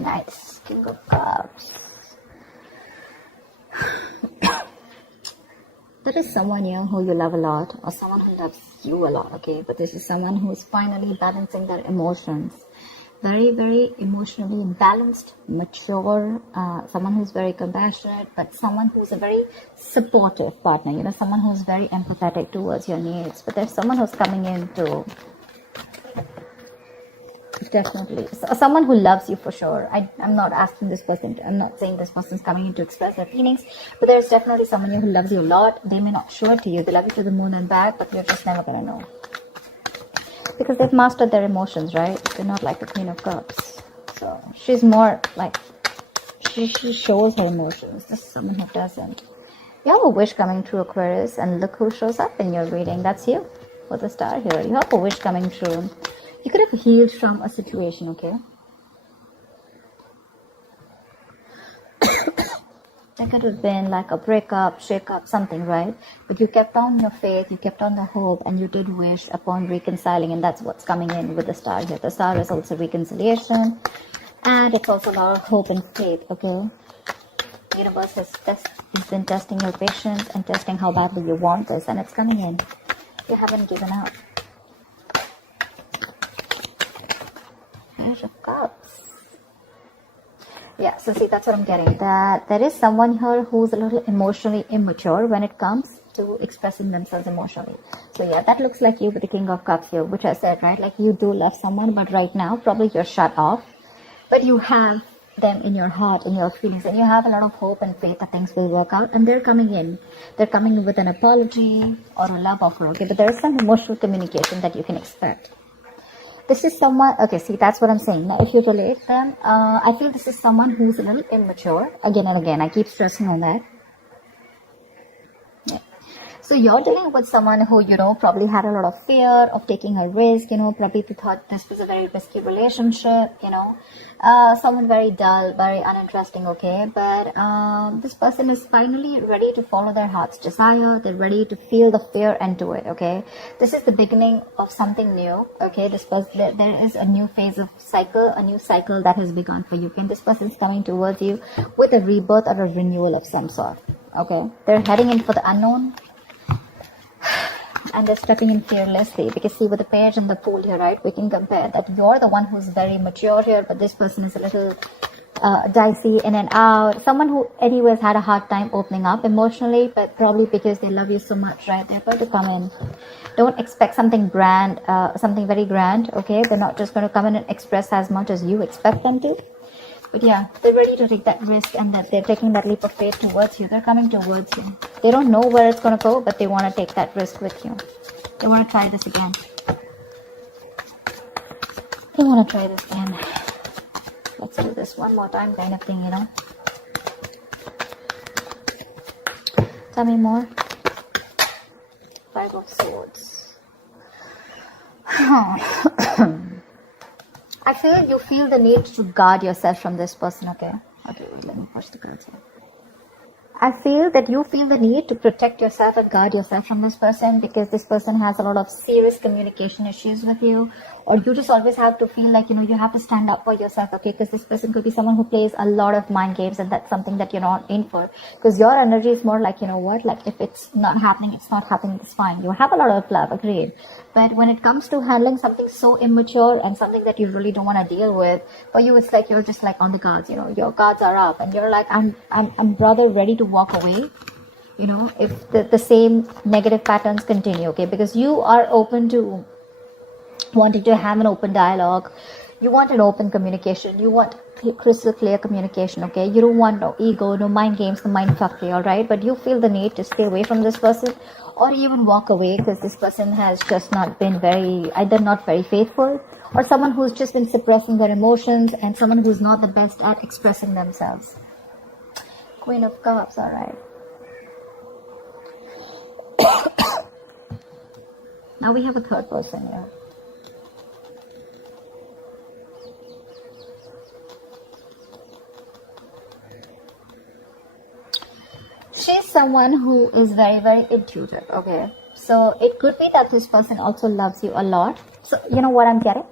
Nice. King of Cups. There is someone here who you love a lot, or someone who loves you a lot, okay? But this is someone who is finally balancing their emotions. Very, very emotionally balanced, mature, someone who's very compassionate, but someone who's a very supportive partner, you know, someone who's very empathetic towards your needs. But there's someone who's coming in to definitely, someone who loves you for sure. I'm not asking this person, I'm not saying this person's coming in to express their feelings, but there's definitely someone here who loves you a lot. They may not show it to you, they love you to the moon and back, but you're just never gonna know. Because they've mastered their emotions, right? They're not like the Queen of Cups. So she's more like, she shows her emotions. This is someone who doesn't. You have a wish coming true, Aquarius, and look who shows up in your reading. That's you, with the star here. You have a wish coming true. You could have healed from a situation, okay? There could have been like a breakup, shake-up, something, right? But you kept on your faith, you kept on the hope, and you did wish upon reconciling, and that's what's coming in with the star here. The star is also reconciliation, and it's also a lot of hope and faith, okay? The universe has been testing your patience and testing how badly you want this, and it's coming in. You haven't given up. Page of Cups. Yeah, so see, that's what I'm getting. That there is someone here who's a little emotionally immature when it comes to expressing themselves emotionally. So yeah, that looks like you with the King of Cups here, which I said, right? Like you do love someone, but right now probably you're shut off. But you have them in your heart, in your feelings, and you have a lot of hope and faith that things will work out, and they're coming in. They're coming in with an apology or a love offer, okay? But there is some emotional communication that you can expect. This is someone, okay, see, that's what I'm saying. Now, if you relate them, I feel this is someone who's a little immature. Again and again, I keep stressing on that. Yeah. So you're dealing with someone who, you know, probably had a lot of fear of taking a risk, you know, probably thought this was a very risky relationship, you know. Someone very dull, very uninteresting, okay? But this person is finally ready to follow their heart's desire. They're ready to feel the fear and do it, okay? This is the beginning of something new, okay? This person, there is a new phase of cycle, a new cycle that has begun for you, and this person is coming towards you with a rebirth or a renewal of some sort, okay? They're heading in for the unknown. And they're stepping in fearlessly, because see, with the page and the fool here, right, we can compare that you're the one who's very mature here, but this person is a little dicey, in and out. Someone who anyways had a hard time opening up emotionally, but probably because they love you so much, right, they're going to come in. Don't expect something grand, something very grand, okay? They're not just going to come in and express as much as you expect them to. But yeah, they're ready to take that risk, and that they're taking that leap of faith towards you. They're coming towards you. They don't know where it's going to go, but they want to take that risk with you. They want to try this again. They want to try this again. Let's do this one more time, kind of thing, you know. Tell me more. Five of Swords. I feel you feel the need to guard yourself from this person, okay? Okay, wait, let me push the cards here. I feel that you feel the need to protect yourself and guard yourself from this person, because this person has a lot of serious communication issues with you, or you just always have to feel like, you know, you have to stand up for yourself, okay? Because this person could be someone who plays a lot of mind games, and that's something that you're not in for, because your energy is more like, you know what, like if it's not happening, it's not happening, it's fine. You have a lot of love, agreed, but when it comes to handling something so immature and something that you really don't want to deal with, for you it's like you're just like on the guards, you know, your guards are up, and you're like, I'm rather ready to walk away, you know, if the same negative patterns continue, okay? Because you are open to wanting to have an open dialogue. You want an open communication. You want crystal clear communication, okay? You don't want no ego, no mind games, no mind fuckery, all right? But you feel the need to stay away from this person, or even walk away, because this person has just not been either not very faithful, or someone who's just been suppressing their emotions, and someone who's not the best at expressing themselves. Queen of Cups, all right. Now we have a third person here. She's someone who is very, very intuitive, okay? So it could be that this person also loves you a lot. So you know what I'm getting?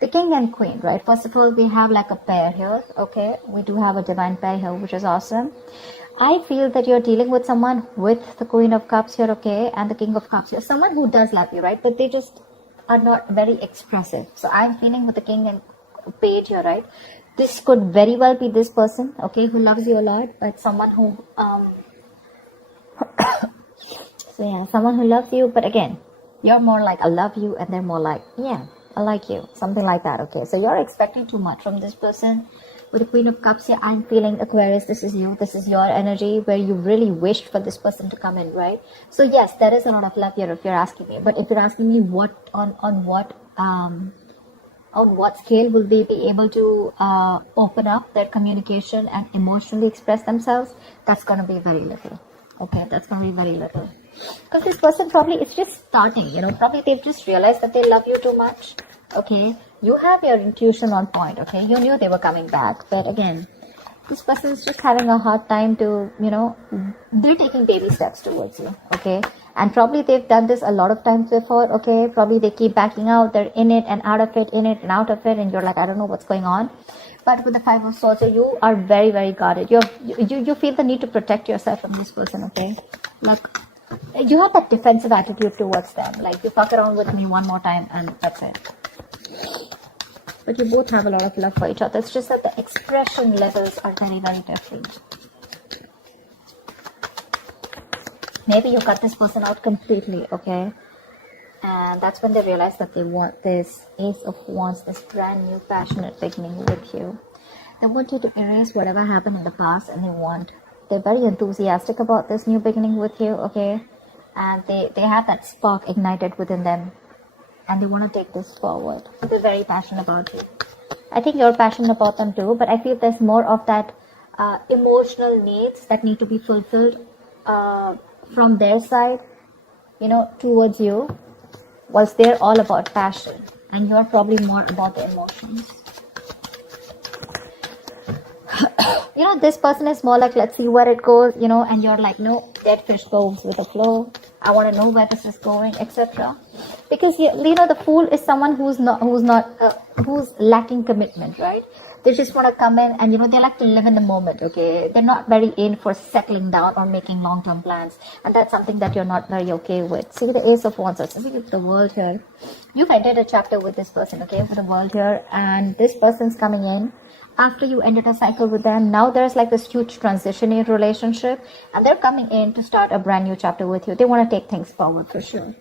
The king and queen, right? First of all, we have like a pair here, okay? We do have a divine pair here, which is awesome. I feel that you're dealing with someone with the Queen of Cups here, okay? And the King of Cups here. Someone who does love you, right? But they just are not very expressive. So I'm feeling with the King and Page here, right? This could very well be this person, okay, who loves you a lot, but someone who, so yeah, someone who loves you, but again, you're more like, I love you, and they're more like, yeah, I like you, something like that, okay? So you're expecting too much from this person. With the Queen of Cups here, I'm feeling, Aquarius, this is you, this is your energy, where you really wished for this person to come in, right? So yes, there is a lot of love here if you're asking me, but if you're asking me what, on what scale will they be able to open up their communication and emotionally express themselves, that's going to be very little, okay? That's going to be very little. Because this person probably is just starting, you know, probably they've just realized that they love you too much, okay? You have your intuition on point, okay? You knew they were coming back, but again, this person is just having a hard time to, you know, they're taking baby steps towards you, okay? And probably they've done this a lot of times before, okay? Probably they keep backing out, they're in it and out of it, in it and out of it, and you're like, I don't know what's going on. But with the Five of Swords, you are very, very guarded. You feel the need to protect yourself from this person, okay? Like, you have that defensive attitude towards them. Like, you fuck around with me one more time and that's it. But you both have a lot of love for each other. It's just that the expression levels are very, very different. Maybe you cut this person out completely, okay? And that's when they realize that they want this Ace of Wands, this brand new passionate beginning with you. They want you to erase whatever happened in the past, and they're very enthusiastic about this new beginning with you, okay? And they have that spark ignited within them, and they want to take this forward. They're very passionate about you. I think you're passionate about them too, but I feel there's more of that emotional needs that need to be fulfilled from their side, you know, towards you, whilst they're all about passion, and you're probably more about the emotions. You know, this person is more like, let's see where it goes, you know, and you're like, no, dead fish goes with the flow. I want to know where this is going, etc. Because you know, the Fool is someone who's lacking commitment, right? They just want to come in and, you know, they like to live in the moment, okay? They're not very in for settling down or making long-term plans, and that's something that you're not very okay with. See, the Ace of Wands, see with the World here. You've ended a chapter with this person, okay, with the World here, and this person's coming in. After you ended a cycle with them, now there's like this huge transition in your relationship, and they're coming in to start a brand new chapter with you. They want to take things forward for sure.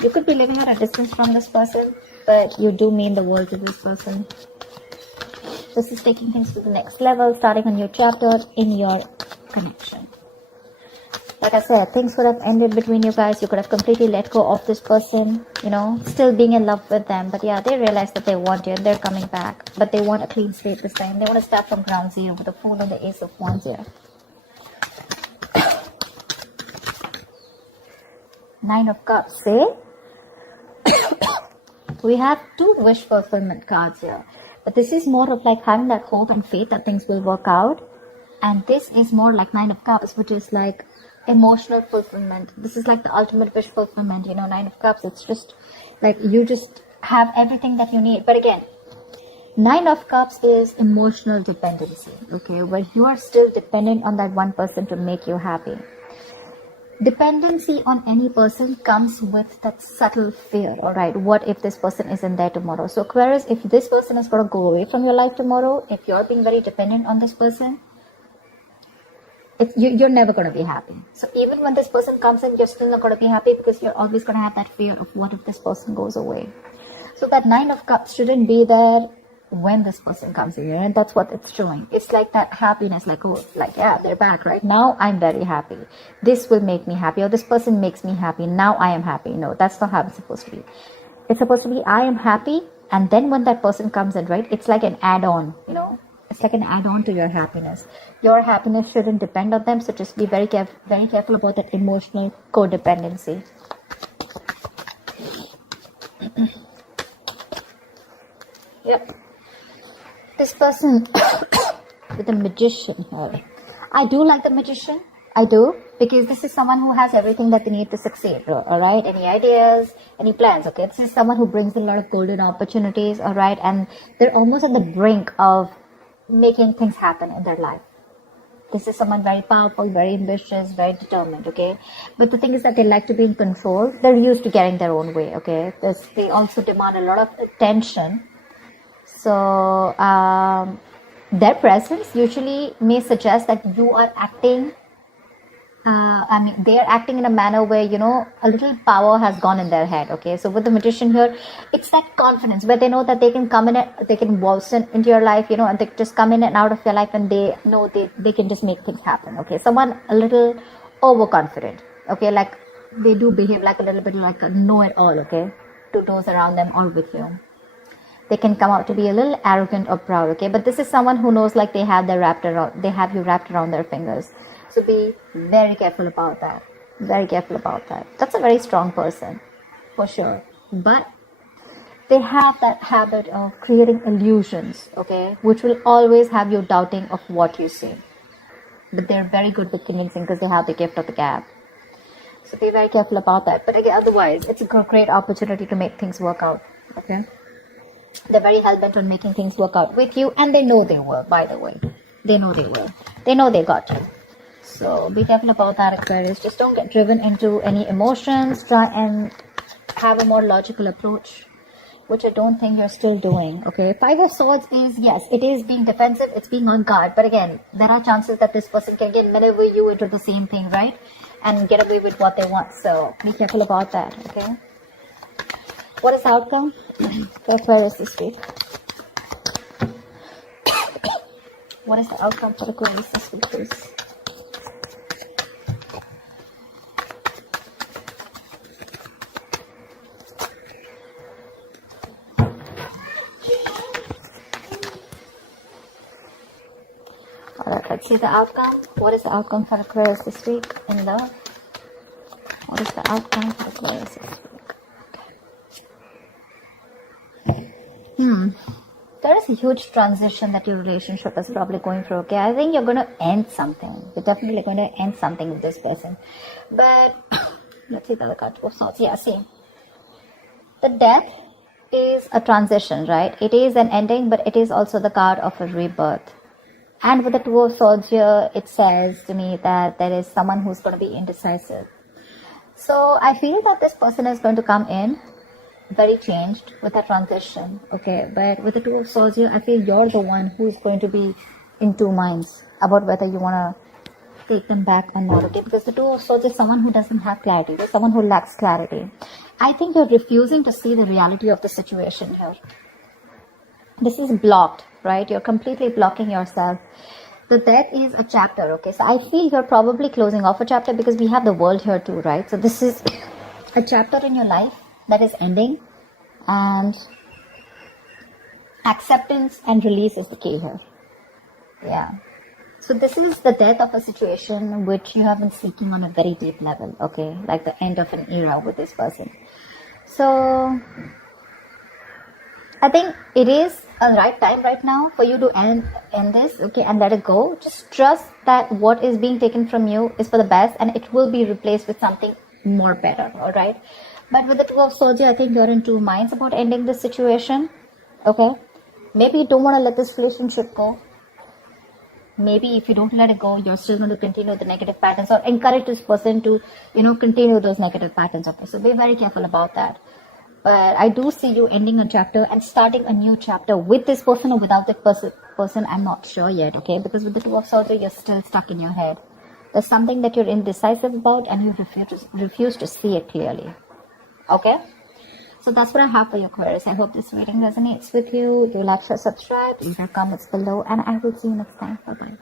You could be living at a distance from this person, but you do mean the world to this person. This is taking things to the next level, starting a new chapter in your connection. Like I said, things would have ended between you guys. You could have completely let go of this person, you know, still being in love with them. But yeah, they realize that they want you and they're coming back. But they want a clean slate this time. They want to start from ground zero with the Fool and the Ace of Wands here. Nine of Cups, eh? We have two wish fulfillment cards here. But this is more of like having that hope and faith that things will work out. And this is more like Nine of Cups, which is like emotional fulfillment. This is like the ultimate wish fulfillment, you know, Nine of Cups. It's just like you just have everything that you need. But again, Nine of Cups is emotional dependency, okay, where you are still dependent on that one person to make you happy. Dependency on any person comes with that subtle fear, all right? What if this person isn't there tomorrow? So Aquarius, if this person is going to go away from your life tomorrow, if you're being very dependent on this person, you're never going to be happy. So even when this person comes in, you're still not going to be happy because you're always going to have that fear of what if this person goes away. So that Nine of Cups shouldn't be there when this person comes in, and that's what it's showing. It's like that happiness, like, oh, like, yeah, they're back right now. I'm very happy. This will make me happy, or this person makes me happy. Now I am happy. No, that's not how it's supposed to be. It's supposed to be, I am happy, and then when that person comes in, right, it's like an add-on, you know. It's like an add-on to your happiness. Your happiness shouldn't depend on them, so just be very careful about that emotional codependency. Yep. This person with the Magician here. I do like the Magician. I do. because this is someone who has everything that they need to succeed. All right, any ideas, any plans? Okay, this is someone who brings a lot of golden opportunities. All right, and they're almost at the brink of making things happen in their life. This is someone very powerful, very ambitious, very determined, okay? But the thing is that they like to be in control. They're used to getting their own way, okay? They also demand a lot of attention. So their presence usually may suggest that you are acting, they are acting in a manner where, a little power has gone in their head, okay? So with the magician here, it's that confidence where they know that they can come in, they can waltz into your life, and they just come in and out of your life, and they know they can just make things happen, okay? Someone a little overconfident, okay? Like they do behave like a little bit like a know-it-all, okay? To those around them or with you. They can come out to be a little arrogant or proud, okay? But this is someone who knows like they have you wrapped around their fingers. So be very careful about that. Very careful about that. That's a very strong person, for sure. But they have that habit of creating illusions, okay? Which will always have you doubting of what you see. But they're very good with convincing because they have the gift of the gab. So be very careful about that. But again, otherwise, it's a great opportunity to make things work out, okay? They're very hell-bent on making things work out with you, and they know they will, by the way. They know they will. They know they got you. So be careful about that, Aquarius. Just don't get driven into any emotions. Try and have a more logical approach, which I don't think you're still doing, okay? 5 of Swords is, yes, it is being defensive. It's being on guard. But again, there are chances that this person can again maneuver you into the same thing, right? And get away with what they want. So be careful about that, okay? What is the outcome for Aquarius this week? What is the outcome for Aquarius this week, please? Alright, let's see the outcome. What is the outcome for Aquarius this week in love? What is the outcome for Aquarius this week? There is a huge transition that your relationship is probably going through, okay? I think you're going to end something. You're definitely going to end something with this person. But, let's see the other card. Oh, Swords. Yeah, see. The Death is a transition, right? It is an ending, but it is also the card of a rebirth. And with the Two of Swords here, it says to me that there is someone who's going to be indecisive. So, I feel that this person is going to come in very changed with a transition, okay? But with the Two of Swords here, I feel you're the one who's going to be in two minds about whether you want to take them back or not, okay? Because the Two of Swords is someone who doesn't have clarity. There's someone who lacks clarity. I think you're refusing to see the reality of the situation here. This is blocked, right? You're completely blocking yourself. The Death is a chapter, okay? So I feel you're probably closing off a chapter because we have the World here too, right? So this is a chapter in your life that is ending, and acceptance and release is the key here. Yeah. So this is the death of a situation which you have been seeking on a very deep level, okay? Like the end of an era with this person. So I think it is a right time right now for you to end this, okay, and let it go. Just trust that what is being taken from you is for the best, and it will be replaced with something more better, all right? But with the Two of Swords, I think you're in two minds about ending this situation, okay? Maybe you don't want to let this relationship go. Maybe if you don't let it go, you're still going to continue the negative patterns or encourage this person to, continue those negative patterns, okay? So be very careful about that. But I do see you ending a chapter and starting a new chapter with this person or without this person. I'm not sure yet, okay? Because with the Two of Swords, you're still stuck in your head. There's something that you're indecisive about and you refuse to see it clearly. Okay, so that's what I have for you, Aquarius. I hope this reading resonates with you. Do like, share, subscribe, leave your comments below, and I will see you next time. Bye-bye.